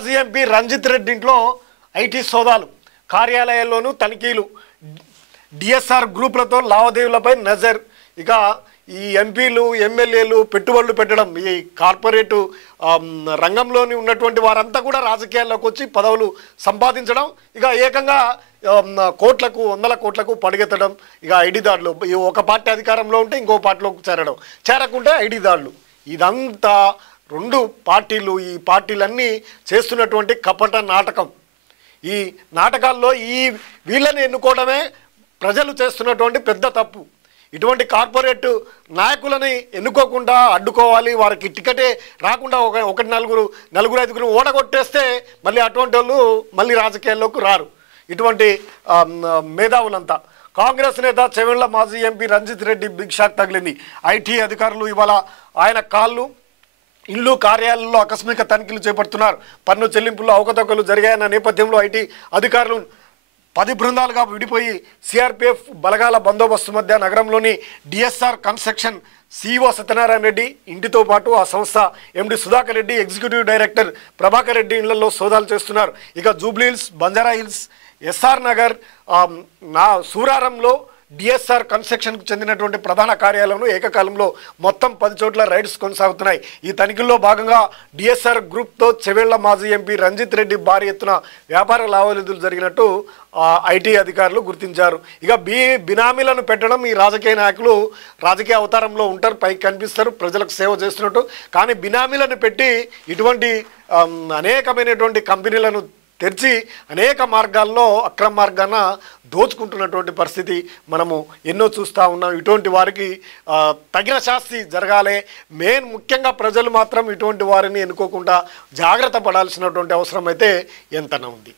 మాజీ ఎంపీ రంజిత్ రెడ్డి ఇంట్లో ఐటీ సోదాలు, కార్యాలయాల్లోనూ తనిఖీలు, డిఎస్ఆర్ గ్రూపులతో లావాదేవీలపై నజర్. ఇక ఈ ఎంపీలు ఎమ్మెల్యేలు పెట్టుబడులు పెట్టడం, ఈ కార్పొరేటు రంగంలోని ఉన్నటువంటి వారంతా కూడా రాజకీయాల్లోకి వచ్చి పదవులు సంపాదించడం, ఇక ఏకంగా కోట్లకు వందల కోట్లకు పడిగెత్తడం, ఇక ఐడి దాడులు, ఒక పార్టీ అధికారంలో ఉంటే ఇంకో పార్టీలోకి చేరకుంటే ఐడి దాడులు. ఇదంతా రెండు పార్టీలు, ఈ పార్టీలన్నీ చేస్తున్నటువంటి కపట నాటకం. ఈ నాటకాల్లో వీళ్ళని ఎన్నుకోవడమే ప్రజలు చేస్తున్నటువంటి పెద్ద తప్పు. ఇటువంటి కార్పొరేట్ నాయకులని ఎన్నుకోకుండా అడ్డుకోవాలి, వారికి టికెటే రాకుండా ఒకటి నలుగురు ఐదుగురు ఓడగొట్టేస్తే మళ్ళీ అటువంటి వాళ్ళు మళ్ళీ రాజకీయాల్లోకి రారు, ఇటువంటి మేధావులంతా. కాంగ్రెస్ నేత చెవెళ్ల మాజీ MP Ranjith Reddy big shock తగిలింది. ఐటీ అధికారులు ఇవాళ ఆయన కాళ్ళు, ఇల్లు, కార్యాలయాల్లో ఆకస్మిక తనిఖీలు చేపడుతున్నారు. పన్ను చెల్లింపుల్లో అవకతవకలు జరిగాయన్న నేపథ్యంలో ఐటీ అధికారులు 10 బృందాలుగా విడిపోయి సిఆర్పిఎఫ్ బలగాల బందోబస్తు మధ్య నగరంలోని DSR construction CEO Satyanarayana Reddy ఇంటితో పాటు ఆ సంస్థ MD Sudhakar Reddy, executive director Prabhakar Reddy ఇళ్లలో సోదాలు చేస్తున్నారు. ఇక జూబ్లీహిల్స్, బంజారా హిల్స్, ఎస్ఆర్ నగర్, సూరారంలో డిఎస్ఆర్ కన్స్ట్రక్షన్కు చెందినటువంటి ప్రధాన కార్యాలయంలో ఏకకాలంలో మొత్తం 10 చోట్ల రైడ్స్ కొనసాగుతున్నాయి. ఈ తనిఖీల్లో భాగంగా డిఎస్ఆర్ గ్రూప్తో చెవెళ్ల మాజీ ఎంపీ రంజిత్ రెడ్డి భారీ ఎత్తున వ్యాపార లావాదేవీలు జరిగినట్టు ఐటీ అధికారులు గుర్తించారు. ఇక బినామీలను పెట్టడం, ఈ రాజకీయ నాయకులు రాజకీయ అవతారంలో ఉంటారు, పైకి కనిపిస్తారు, ప్రజలకు సేవ చేస్తున్నట్టు. కానీ బినామీలను పెట్టి ఇటువంటి అనేకమైనటువంటి కంపెనీలను తెరిచి అనేక మార్గాల్లో అక్రమ మార్గాన దోచుకుంటున్నటువంటి పరిస్థితి మనము ఎన్నో చూస్తూ ఉన్నాం. ఇటువంటి వారికి తగిన శాస్తి జరగాలి. ముఖ్యంగా ప్రజలు మాత్రం ఇటువంటి వారిని ఎన్నుకోకుండా జాగ్రత్త పడాల్సినటువంటి అవసరం అయితే ఎంతైనా ఉంది.